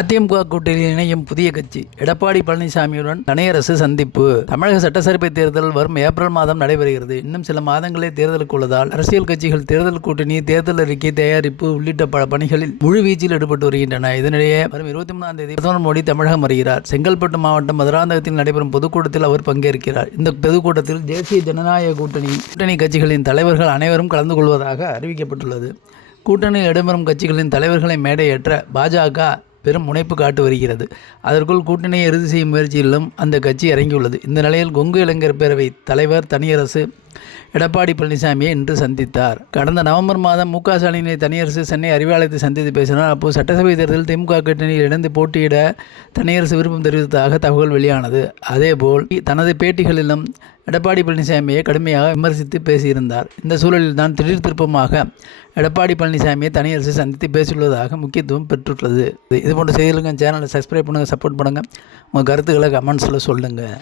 அதிமுக கூட்டணியில் இணையும் புதிய கட்சி எடப்பாடி பழனிசாமியுடன் தனியரசு சந்திப்பு. தமிழக சட்டசபை தேர்தல் வரும் ஏப்ரல் மாதம் நடைபெறுகிறது. இன்னும் சில மாதங்களே தேர்தலுக்கு உள்ளதால் அரசியல் கட்சிகள் தேர்தல் கூட்டணி, தேர்தல் அறிக்கை தயாரிப்பு உள்ளிட்ட பல பணிகளில் முழுவீச்சில் ஈடுபட்டு வருகின்றன. இதனிடையே வரும் 23ஆம் தேதி பிரதமர் மோடி தமிழகம் வருகிறார். செங்கல்பட்டு மாவட்டம் மதுராந்தகத்தில் நடைபெறும் பொதுக்கூட்டத்தில் அவர் பங்கேற்கிறார். இந்த பொதுக்கூட்டத்தில் தேசிய ஜனநாயக கூட்டணி கட்சிகளின் தலைவர்கள் அனைவரும் கலந்து கொள்வதாக அறிவிக்கப்பட்டுள்ளது. கூட்டணியில் இடம்பெறும் கட்சிகளின் தலைவர்களை மேடையேற்ற பாஜக பெரும் முனைப்பு காட்டு வருகிறது. அதற்குள் கூட்டணியை இறுதி செய்யும் முயற்சியிலும் அந்த கட்சி இறங்கியுள்ளது. இந்த நிலையில் கொங்கு இளைஞர் பேரவை தலைவர் தனியரசு எடப்பாடி பழனிசாமியை இன்று சந்தித்தார். கடந்த நவம்பர் மாதம் மு க ஸ்டாலினை தனியரசு சென்னை அறிவாலயத்தை சந்தித்து பேசினார். அப்போது சட்டசபை தேர்தலில் திமுக கூட்டணியில் இணைந்து போட்டியிட தனியரசு விருப்பம் தெரிவித்ததாக தகவல் வெளியானது. அதேபோல் தனது பேட்டிகளிலும் எடப்பாடி பழனிசாமியை கடுமையாக விமர்சித்து பேசியிருந்தார். இந்த சூழலில் தான் திடீர் திருப்பமாக எடப்பாடி பழனிசாமியை தனியரசு சந்தித்து பேசியுள்ளதாக முக்கியத்துவம் பெற்றுள்ளது. இதுபோன்ற செய்திகளுக்கு சேனலை சப்ஸ்கிரைப் பண்ணுங்கள், சப்போர்ட் பண்ணுங்கள். உங்கள் கருத்துக்களை கமெண்ட்ஸில் சொல்லுங்கள்.